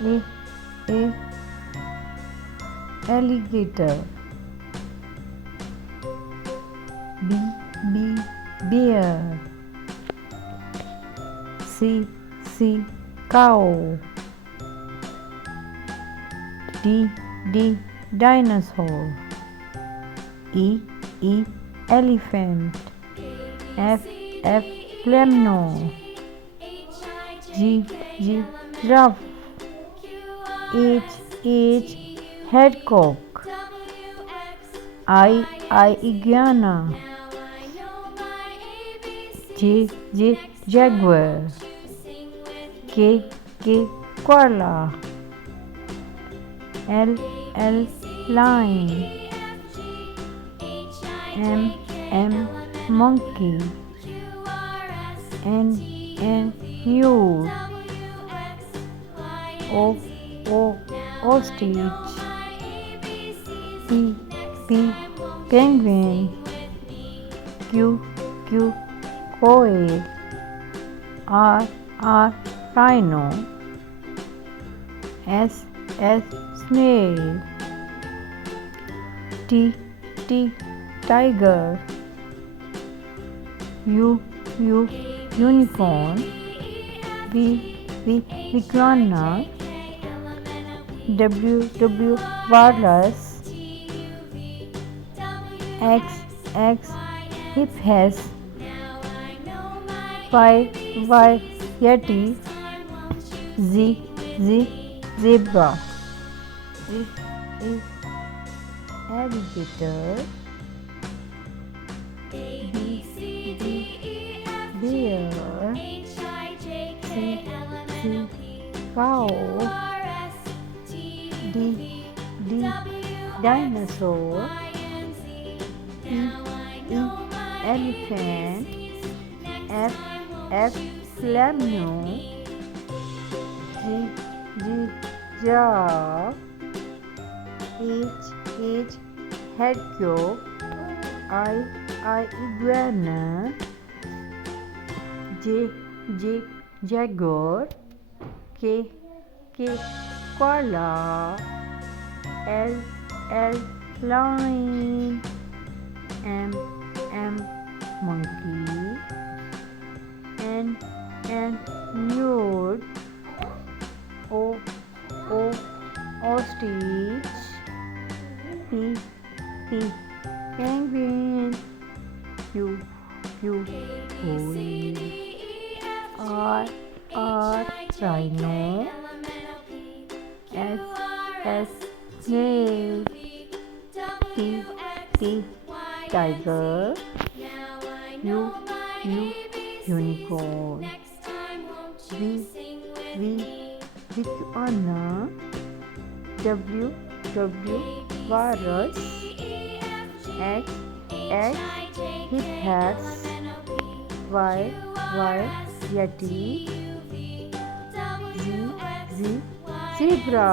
A A alligator. B B bear. C cow. D dinosaur. E elephant. F flamingo. G giraffe. H hedgehog. I iguana. J jaguar. K koala. L lion. M monkey. N mule. O ostrich. P penguin. Q quail. R rhino. S snail. T tiger. U unicorn. V iguana. W walrus. X hippo. Y yeti. Z zebra. A alligator. B bear. C cow. D dinosaur. E elephant. F flamingo. G giraffe. H hedgehog. I iguana. J jaguar. K koala. L lion. M monkey. N mule. O ostrich. P penguin. Q quail. R rhino. S snail. T tiger. U unicorn. V iguana. W walrus. X hippo. Y yeti. Z zebra.